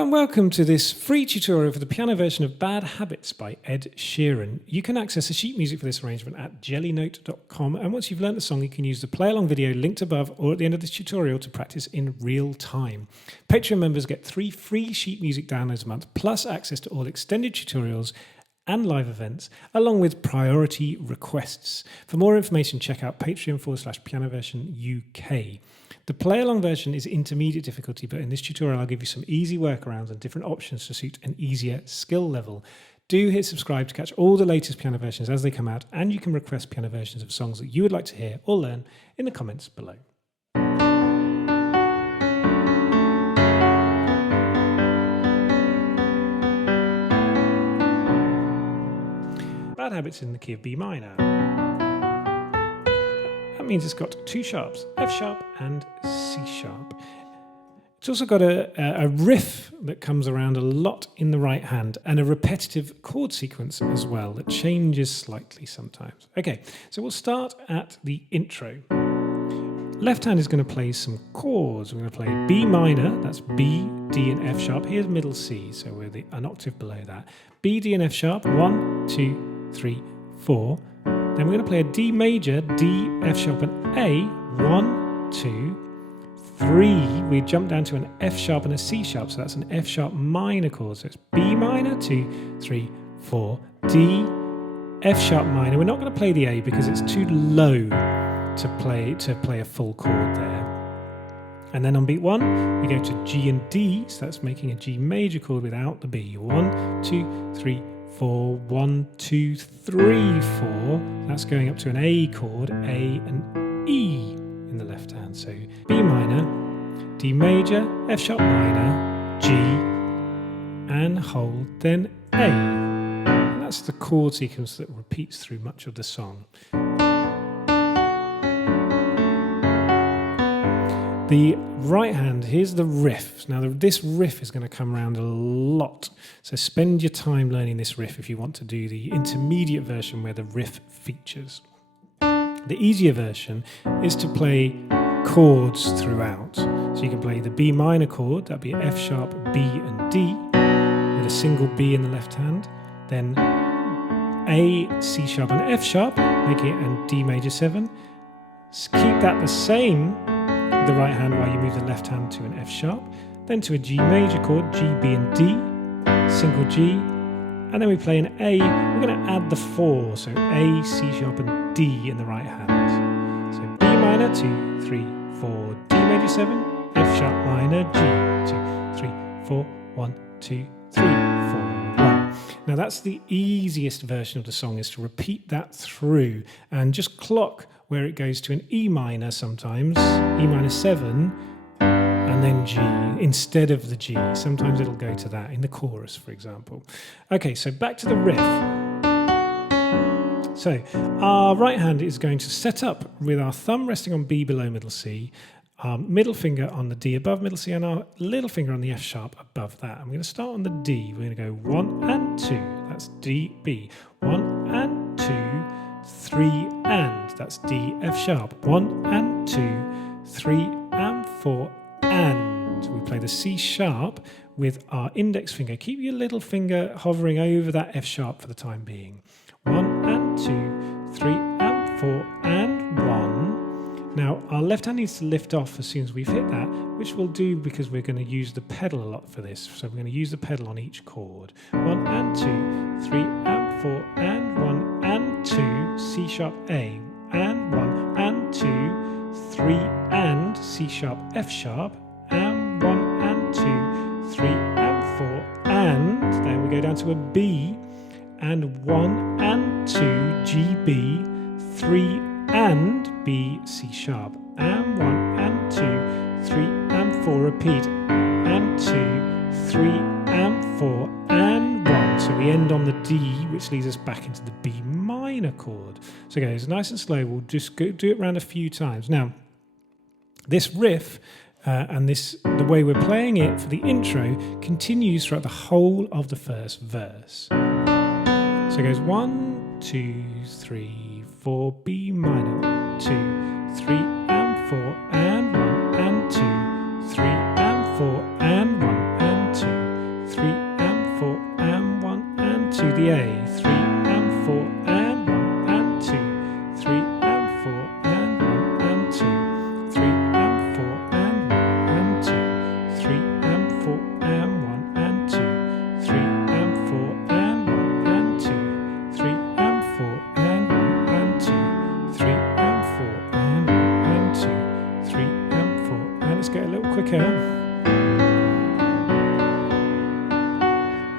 Hello and welcome to this free tutorial for the piano version of Bad Habits by Ed Sheeran. You can access the sheet music for this arrangement at jellynote.com, and once you've learnt the song you can use the play along video linked above or at the end of this tutorial to practice in real time. Patreon members get 3 free sheet music downloads a month plus access to all extended tutorials and live events, along with priority requests. For more information, check out patreon.com/pianoversion UK. The play-along version is intermediate difficulty, but in this tutorial I'll give you some easy workarounds and different options to suit an easier skill level. Do hit subscribe to catch all the latest piano versions as they come out, and you can request piano versions of songs that you would like to hear or learn in the comments below. Bad Habits in the key of B minor. That means it's got 2 sharps, F sharp and C sharp. It's also got a riff that comes around a lot in the right hand and a repetitive chord sequence as well that changes slightly sometimes. Okay, so we'll start at the intro. Left hand is going to play some chords. We're going to play B minor, that's B, D and F sharp. Here's middle C, so we're an octave below that. B, D and F sharp, 1, 2, 3, 4. Then we're going to play a D major, D, F sharp and A, 1, 2, 3. We jump down to an F sharp and a C sharp, so that's an F sharp minor chord. So it's B minor, 2, 3, 4, D, F sharp minor. We're not going to play the A because it's too low to play a full chord there. And then on beat 1, we go to G and D, so that's making a G major chord without the B. 1, 2, 3, 4, 1, 2, 3, 4. That's going up to an A chord, A and E in the left hand. So B minor, D major, F sharp minor, G, and hold, then A. And that's the chord sequence that repeats through much of the song. The right hand, here's the riff. Now this riff is going to come around a lot, so spend your time learning this riff if you want to do the intermediate version where the riff features. The easier version is to play chords throughout. So you can play the B minor chord, that'd be F sharp, B and D, with a single B in the left hand, then A, C sharp and F sharp, making it a D major 7. Keep that the same, the right hand, while you move the left hand to an F sharp, then to a G major chord, G, B and D, single G, and then we play an A. We're going to add the 4, so A, C sharp and D in the right hand. So B minor, 2, 3, 4, D major 7, F sharp minor, G, 2, 3, 4, 1, 2, 3, 4, 1. Now that's the easiest version of the song, is to repeat that through and just clock where it goes to an E minor sometimes, E minor 7, and then G instead of the G. Sometimes it'll go to that in the chorus, for example. Okay, so back to the riff. So our right hand is going to set up with our thumb resting on B below middle C, our middle finger on the D above middle C, and our little finger on the F sharp above that. I'm going to start on the D. We're going to go 1 and 2. That's D, B. 1 and 2. 3 and, that's D, F sharp, 1 and 2, 3 and 4 and. We play the C sharp with our index finger. Keep your little finger hovering over that F sharp for the time being. 1 and 2, 3 and 4 and 1. Now our left hand needs to lift off as soon as we've hit that, which we'll do because we're going to use the pedal a lot for this. So we're going to use the pedal on each chord. 1 and 2, 3 and 4 and 1 and 2, C sharp A, and 1 and 2, 3 and C sharp F sharp, and 1 and 2, 3 and 4, and then we go down to a B, and 1 and 2, G, B, 3 and B, C sharp, and 1 and 2, 3 and 4, repeat, and 2, 3 and 4, and 1. So we end on the D, which leads us back into the B minor chord. So okay, it's nice and slow. We'll just do it around a few times. Now, this riff and the way we're playing it for the intro continues throughout the whole of the first verse. So it goes 1, 2, 3, 4, B minor, 1, 2, 3 and 4 and 1 and 2, 3 and 4 and 1 and 2. quicker.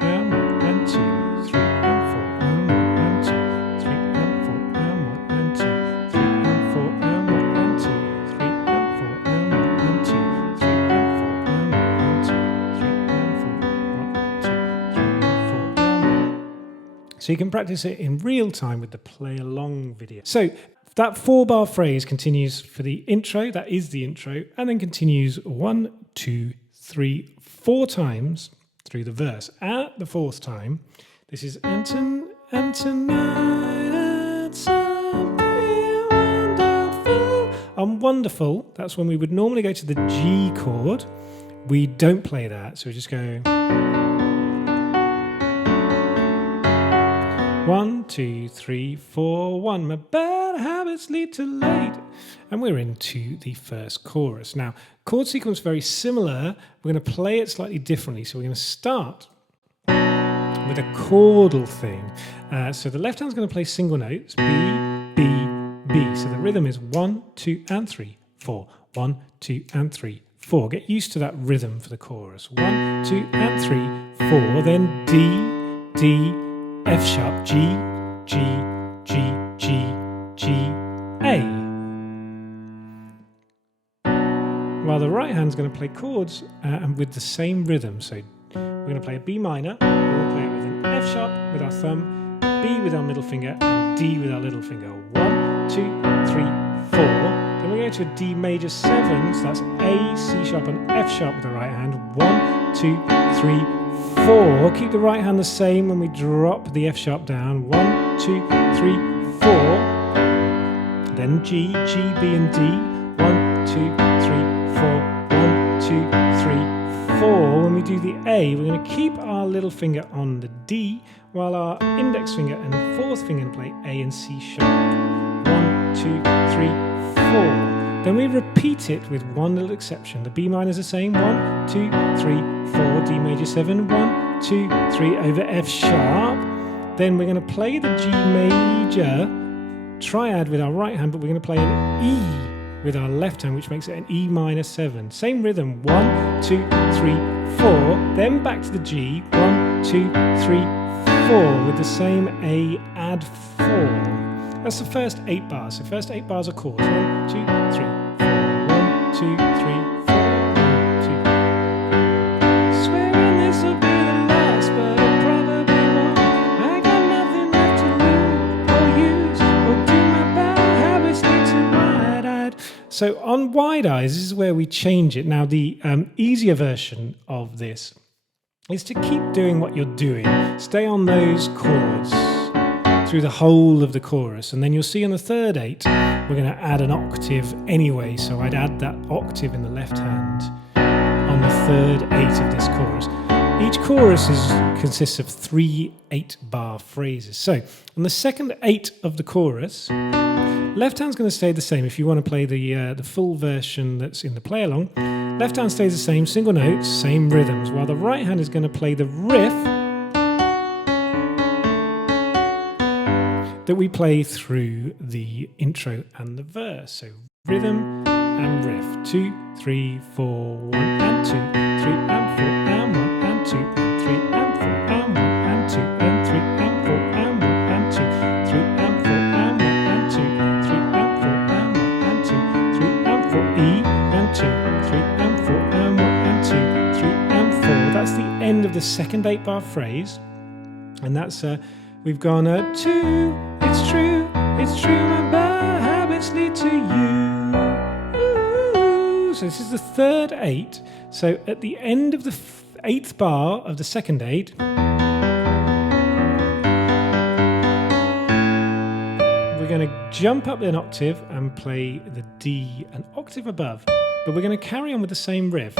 And 1 and 2, 3 and 4, and 1 and 2, 3 and 4, and 1 and 2, 3 and 4, and 1 and 2, 3 and 4, and 1 and 2, 3 and 4, and 1 and 2, 3 and 4, 1, 2, 3 and 4, and 1. So you can practice it in real time with the play along video. So that 4-bar phrase continues for the intro, that is the intro, and then continues 1, 2, 3, 4 times through the verse. At the 4th time, this is and tonight it's something wonderful. On wonderful, that's when we would normally go to the G chord. We don't play that, so we just go 1, 2, 3, 4, 1. My bad habits lead to late. And we're into the first chorus. Now, chord sequence very similar. We're going to play it slightly differently. So we're going to start with a chordal thing. So the left hand's going to play single notes. B, B, B. So the rhythm is 1, 2, and 3, 4. 1, 2, and 3, 4. Get used to that rhythm for the chorus. 1, 2, and 3, 4. Then D, D, F sharp, G, G, G, G, G, A. While the right hand's going to play chords and with the same rhythm. So we're going to play a B minor, we're going to play it with an F sharp with our thumb, B with our middle finger, and D with our little finger. 1, 2, 3, 4. Then we're going to a D major 7, so that's A, C sharp, and F sharp with the right hand. 1, 2, 3, 4. Keep the right hand the same when we drop the F sharp down. 1, 2, 3, 4. Then G, G, B, and D. 1, 2, 3, 4. 1, 2, 3, 4. When we do the A, we're going to keep our little finger on the D, while our index finger and 4th finger play A and C sharp. 1, 2, 3, 4. Then we repeat it with one little exception. The B minor is the same. 1, 2, 3, 4. D major 7. 1, 2, 3 over F sharp. Then we're going to play the G major triad with our right hand, but we're going to play an E with our left hand, which makes it an E minor 7. Same rhythm. 1, 2, 3, 4. Then back to the G. 1, 2, 3, 4 with the same A add 4. That's the first 8 bars. So first 8 bars are chords. 1, 2, 3, 4. 1, 2, 3, 4. 1, 2. Swearing this will be the last, but it probably won't. I got nothing left to lose or use, or do my bad habits lead to wide-eyed. So on wide eyes, this is where we change it. Now the easier version of this is to keep doing what you're doing. Stay on those chords through the whole of the chorus, and then you'll see on the third 8 we're going to add an octave anyway, so I'd add that octave in the left hand on the third 8 of this chorus. Each chorus consists of 3 8-bar phrases. So on the second 8 of the chorus, left hand's going to stay the same. If you want to play the full version that's in the play along, left hand stays the same, single notes, same rhythms, while the right hand is going to play the riff that we play through the intro and the verse. So rhythm and riff. 2, 3, 4, 1 and 2, 3 and 4 and 1 and 2 and 3 and 4 and 1 and 2 and 3 and 4 and 1 and 2, 3 and 4 and 1 and 2, 3 and 4 and 1 and 2, 3 and 4 E and 2, 3 and 4 and 1 and 2, 3 and 4. That's the end of the second 8-bar phrase, and that's we've gone 2. It's true, my bad habits lead to you. Ooh. So this is the third 8. So at the end of the 8th bar of the second 8, we're going to jump up an octave and play the D an octave above, but we're going to carry on with the same riff,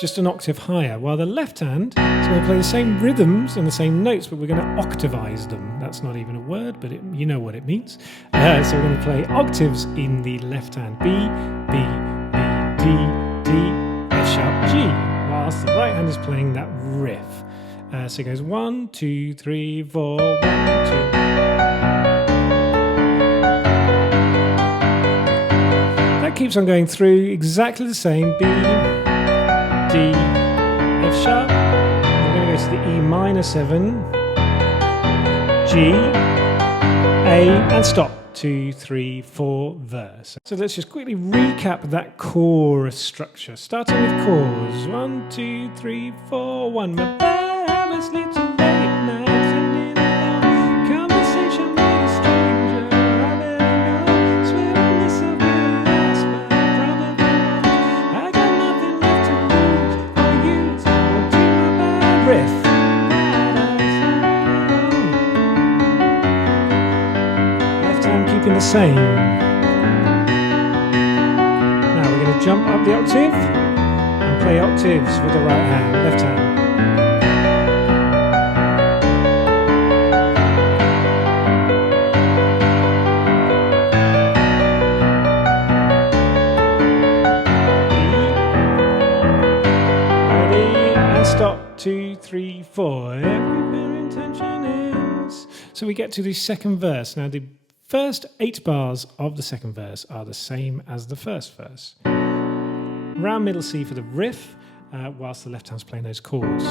just an octave higher, while the left hand is going to play the same rhythms and the same notes, but we're going to octavize them. That's not even a word, but you know what it means. So we're going to play octaves in the left hand. B, B, B, D, D, F sharp, G, whilst the right hand is playing that riff. So it goes 1, 2, 3, 4, 1, 2. That keeps on going through exactly the same. B, D, F sharp. We're going to go to the E minor 7, G, A, and stop. 2, 3, 4, verse. So let's just quickly recap that chorus structure, starting with chords. 1, 2, 3, 4, 1. My bad habits lead to late nights and in a conversation with a stranger. I better know, swear on this will be the last, but probably won't. I got nothing left to lose or use or do my bad riff. Keeping the same. Now we're going to jump up the octave and play octaves with the right hand, left hand. Ready and stop. 2, 3, 4. Every intention is. So we get to the second verse. Now the first 8 bars of the second verse are the same as the first verse. Round middle C for the riff, whilst the left hand's playing those chords.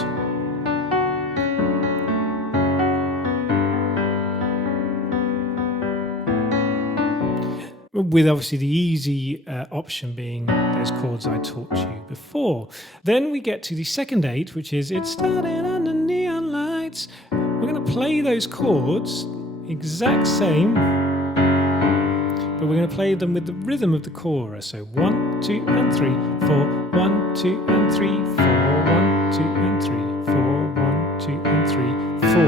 With obviously the easy option being those chords I taught you before. Then we get to the second 8, which is It Started Under Neon Lights. We're going to play those chords exact same, but we're going to play them with the rhythm of the chorus. So 1, 2, and 3, 4, 1, 2, and 3, 4, 1, 2, and 3, 4, 1, 2, and 3, 4,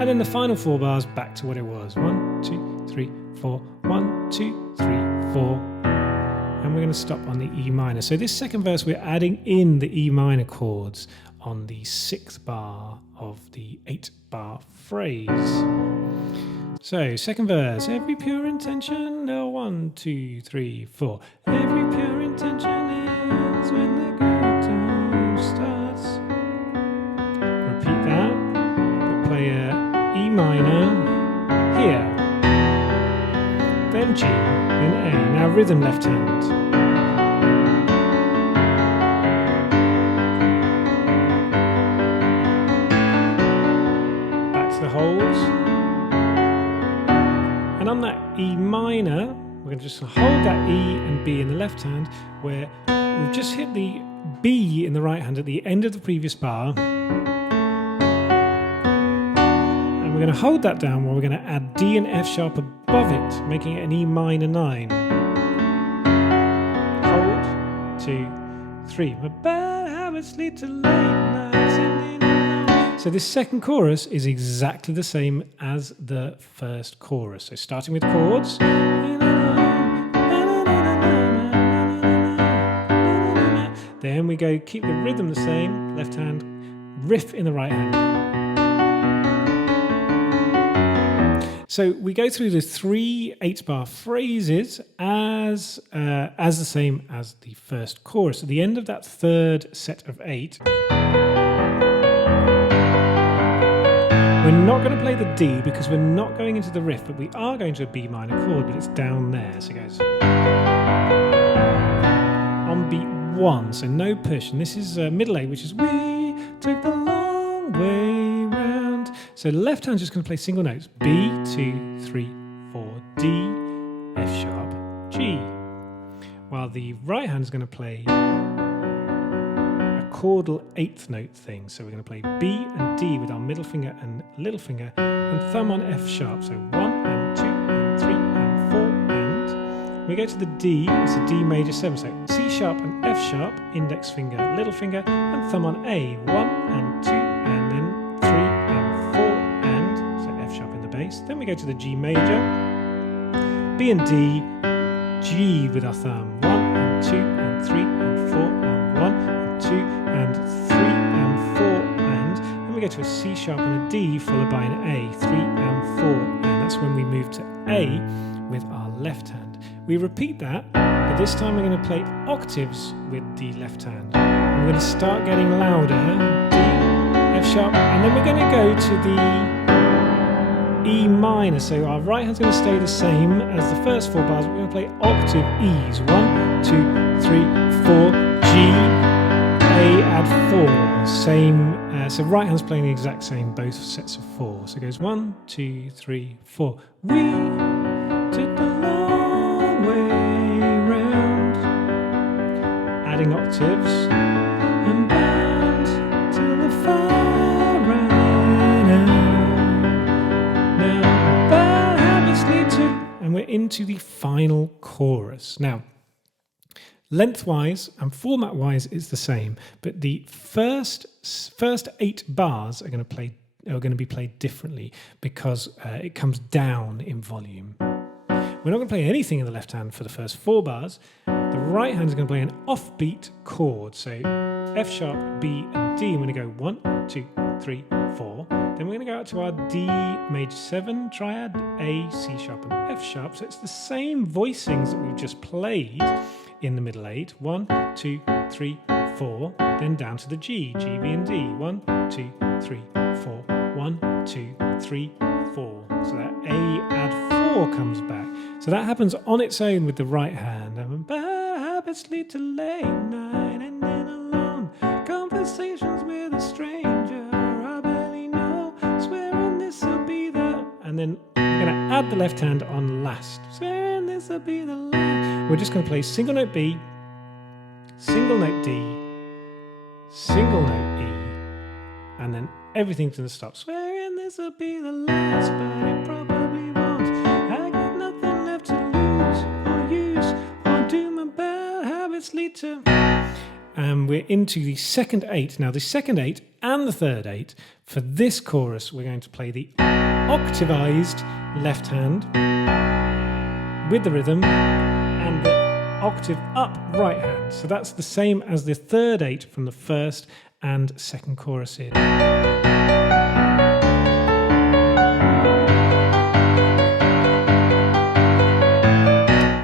and then the final 4 bars back to what it was. 1, 2, 3, 4, 1, 2, 3, 4, and we're going to stop on the E minor. So this second verse we're adding in the E minor chords on the 6th bar of the 8-bar phrase. So, second verse, every pure intention, 1, 2, 3, 4. Every pure intention ends when the good time starts. Repeat that, but play a E minor here, then G, then A. Now rhythm left hand. Back to the holds. And on that E minor, we're going to just hold that E and B in the left hand, where we've just hit the B in the right hand at the end of the previous bar. And we're going to hold that down while we're going to add D and F sharp above it, making it an E minor 9. Hold, 2, 3. My bad habits lead to late nights ending alone. So this second chorus is exactly the same as the first chorus. So starting with chords. Then we go, keep the rhythm the same, left hand, riff in the right hand. So we go through the 3 8-bar phrases as the same as the first chorus. At the end of that third set of 8, we're not going to play the D because we're not going into the riff, but we are going to a B minor chord, but it's down there. So it goes on beat 1, so no push. And this is middle A, which is we take the long way round. So the left hand's just going to play single notes. B, 2, 3, 4, D, F sharp, G. While the right hand's going to play a chordal 8th note thing. So we're going to play B and D with our middle finger and little finger and thumb on F sharp. So 1 and 2 and 3 and 4 and we go to the D, it's a D major 7. So C sharp and F sharp, index finger, little finger and thumb on A. 1 and 2 and then 3 and 4 and, so F sharp in the bass. Then we go to the G major, B and D, G with our thumb. 1 and 2 and 3 and 4 and 1 and 2 and 3 and 4 and then we go to a C sharp and a D followed by an A, 3 and 4, and that's when we move to A with our left hand. We repeat that, but this time we're going to play octaves with the left hand. And we're going to start getting louder, D, F sharp, and then we're going to go to E minor. So our right hand's going to stay the same as the first 4 bars. We're going to play octave E's. 1, 2, 3, 4. G, A, add 4. Same. So right hand's playing the exact same, both sets of 4. So it goes 1, 2, 3, 4. We took the long way round, adding octaves, and bound till the far right out. Now, bad habits lead to, and we're into the final chorus. Now, lengthwise and format-wise, it's the same, but the first 8 bars are going to be played differently because it comes down in volume. We're not going to play anything in the left hand for the first 4 bars. The right hand is going to play an offbeat chord, so F sharp, B, and D. I'm going to go 1, 2, 3, 4. Then we're going to go out to our D major 7 triad, A, C sharp, and F sharp. So it's the same voicings that we've just played in the middle 8. 1, 2, 3, 4. Then down to the G, G, B, and D. 1, 2, 3, 4. 1, 2, 3, 4. So that A add 4 comes back. So that happens on its own with the right hand. And bad habits lead to late night and then alone conversations with a stranger I barely know. Swearing this'll be the. And then I'm going to add the left hand on last. Swearing this'll be the last. We're just going to play single note B, single note D, single note E, and then everything's going to stop. Swearing this'll be the last, but it probably won't. I got nothing left to lose or use or do. My bad habits lead to. And we're into the second 8. Now, the second 8 and the third 8, for this chorus, we're going to play the octavized left hand with the rhythm and the octave up right hand. So that's the same as the third 8 from the first and second choruses.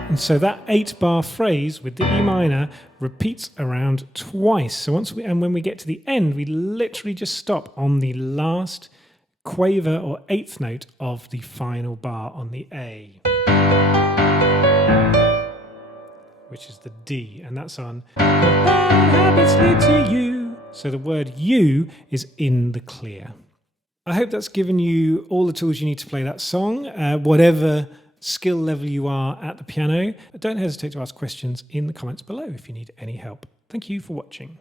And so that 8-bar phrase with the E minor repeats around twice. So when we get to the end, we literally just stop on the last quaver or 8th note of the final bar on the A, which is the D, and that's on bad habits lead to you. So the word you is in the clear. I hope that's given you all the tools you need to play that song, whatever skill level you are at the piano. Don't hesitate to ask questions in the comments below if you need any help. Thank you for watching.